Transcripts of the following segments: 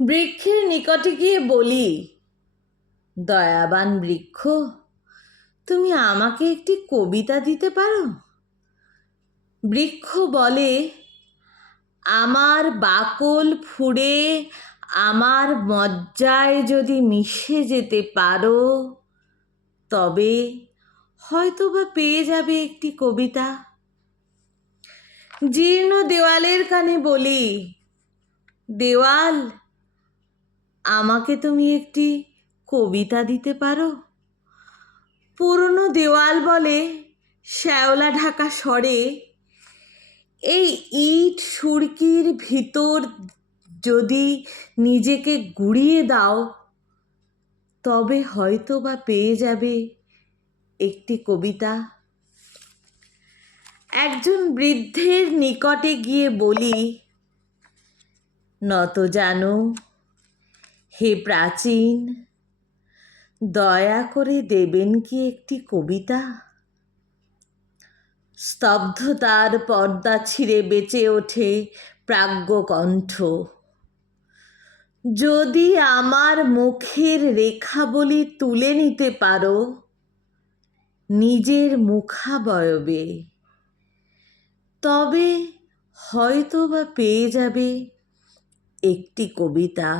বৃক্ষের নিকটে গিয়ে বলি, দয়াবান বৃক্ষ, তুমি আমাকে একটি কবিতা দিতে পারো? বৃক্ষ বলে, আমার বাকল ফুঁড়ে আমার মজ্জায় যদি মিশে যেতে পারো, তবে হয়তোবা পেয়ে যাবে একটি কবিতা। জীর্ণ দেওয়ালের কানে বলি, দেওয়াল, আমাকে তুমি একটি কবিতা দিতে পারো? পুরনো দেওয়াল বলে শ্যাওলা ঢাকা স্বরে, এই ইট সুরকির ভিতর যদি নিজেকে গুড়িয়ে দাও, তবে হয়তো বা পেয়ে যাবে একটি কবিতা। একজন বৃদ্ধের নিকটে গিয়ে বলি, নত জানো হে প্রাচীন, দয়া করে দেবেন কি একটি কবিতা? স্তব্ধতার পর্দা ছিঁড়ে বেঁচে ওঠে প্রাজ্ঞকণ্ঠ, যদি আমার মুখের রেখাবলি তুলে নিতে পারো নিজের মুখাবয়বে, তবে হয়তো বা পেয়ে যাবে একটি কবিতা।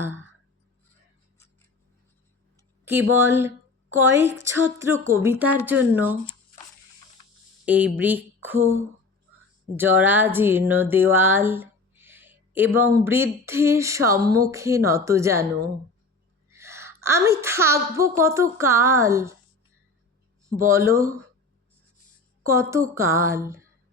কেবল কয়েক ছত্র কবিতার জন্য এই বৃক্ষ, জরাজীর্ণ দেওয়াল এবং বৃদ্ধের সম্মুখে নত জানো। আমি থাকবো কতকাল, বলো কতকাল?